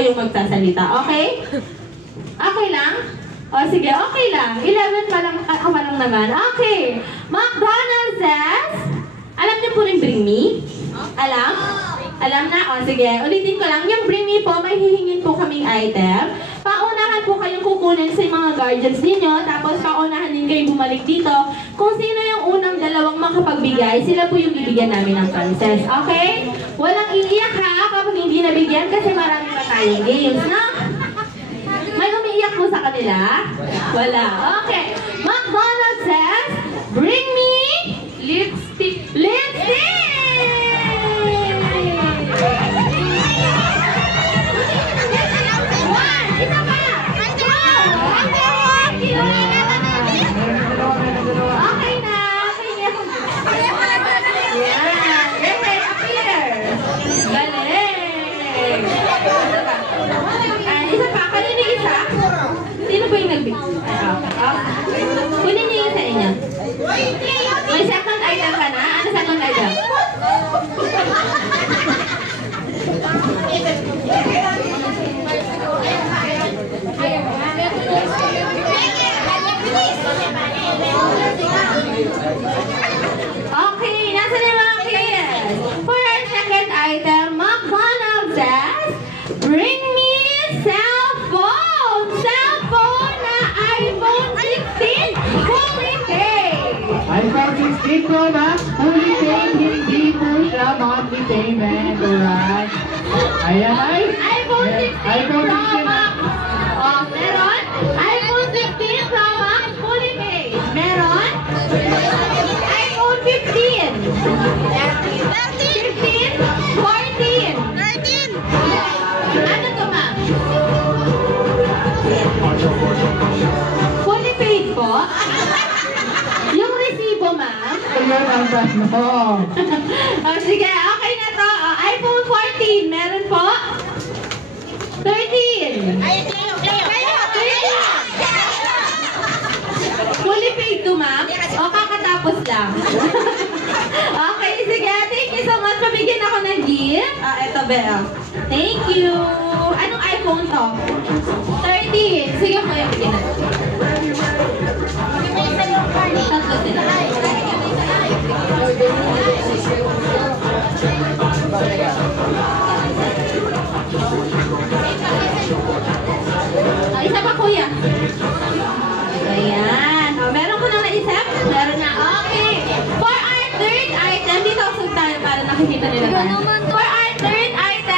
ikaw yung magsasalita. Okay? Okay lang? O sige, okay lang. 11 pa lang, ako lang naman. Okay. McDonald's says, alam niyo po rin bring me? Alam? Alam na? O sige, ulitin ko lang. Yung bring me po, may hihingin po kaming item. Paunahan po kayong kukunin sa mga guardians ninyo, tapos paunahan din kayong bumalik dito. Kung sino yung unang dalawang makapagbigay, sila po yung bibigyan namin ng prizes. Okay? Walang iiyak ha kapag hindi nabigyan kasi marami pa tayong games, no? May umiiyak po sa kanila? Wala. Okay. McDonald's says, bring me lipstick. Lipstick! Isa pa! Okay na. Yan. Yes, appear. Galing. Isa pa. Kanina isa? Sino po yung nagbigay? Kunin niyo yung sa inyo. May second item ka na? Ano second item? Okay, nasa na mga kids? For our second item, McDonald's says, bring me cell phone! Cell phone na iPhone 16 fully paid! iPhone 16 Pro Max, fully paid, hindi po siya monthly payment, alright? Ayan ay? iPhone 16 Pro Max! Oh, meron? iPhone 16 Pro Max, fully paid. Meron? iPhone 15. 15? 14. Ano to, ma'am? Fully paid po? Yung resibo, ma'am? Ayan ang tanong. Oh, sige, okay na to. Oh, iPhone 14, meron po? 13. Fully paid to, ma'am? O kakatapos lang? Okay, sige. Thank you so much. Pabigyan ako ng gift. Eto, Bea. Thank you. Anong iPhone to? 13. Sige po, yung bigyan natin.